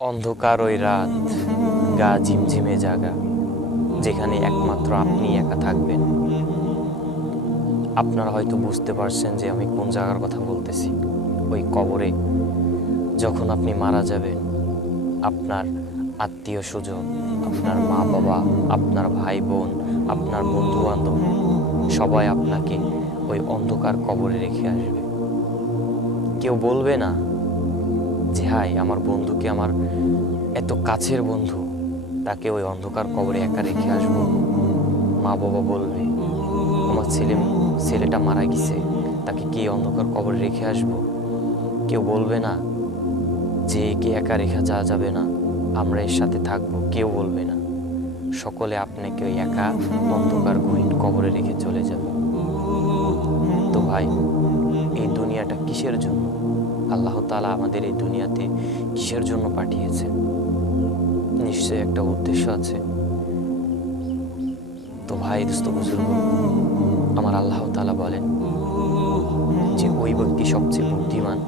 অন্ধকার ওই রাত, গা ঝিমঝিমে জাগা, যেখানে একমাত্র আপনি একা থাকবেন। আপনারা হয়তো বুঝতে পারছেন যে আমি কোন জায়গার কথা বলতেছি। ওই কবরে যখন আপনি মারা যাবেন, আপনার আত্মীয় স্বজন, আপনার মা বাবা, আপনার ভাই বোন, আপনার বন্ধু বান্ধব সবাই আপনাকে ওই অন্ধকার কবরে রেখে আসবে। কেউ বলবে না যে হাই আমার বন্ধুকে, আমার এত কাছের বন্ধু, তাকে ওই অন্ধকার কবরে একা রেখে আসবো। মা বাবা বলবে আমার ছেলেটা মারা গেছে, তাকে কি অন্ধকার কবরে রেখে আসবো। কেউ বলবে না যে একে একা রেখা যাওয়া যাবে না, আমরা এর সাথে থাকবো। কেউ বলবে না। সকলে আপনাকে ওই একা অন্ধকার গহীন কবরে রেখে চলে যাবে। তো ভাই, এই দুনিয়াটা কিসের জন্য? আল্লাহ তাআলা আমাদের এই দুনিয়াতে কিসের জন্য পাঠিয়েছে? নিশ্চয়ই একটা উদ্দেশ্য আছে। তো ভাই, দোস্ত, বুজুর্গ, আমার আল্লাহ তাআলা বলেন যে ওই ব্যক্তি সবচেয়ে বুদ্ধিমান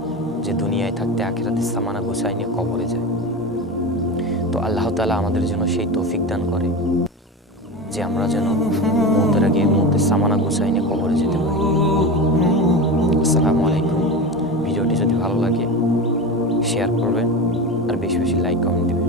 যে দুনিয়ায় থাকতে আখিরাতে সামানা গুছাই নিয়ে কবরে যায়। তো আল্লাহ তাআলা আমাদের জন্য সেই তৌফিক দান করে যে আমরা যেন মৌতের আগে মৌতের সামানা গুছাই নিয়ে কবরে যেতে পারি। আসসালামু আলাইকুম। ভিডিওটি যদি ভালো লাগে শেয়ার করবেন আর বেশি বেশি লাইক কমেন্ট দেবেন।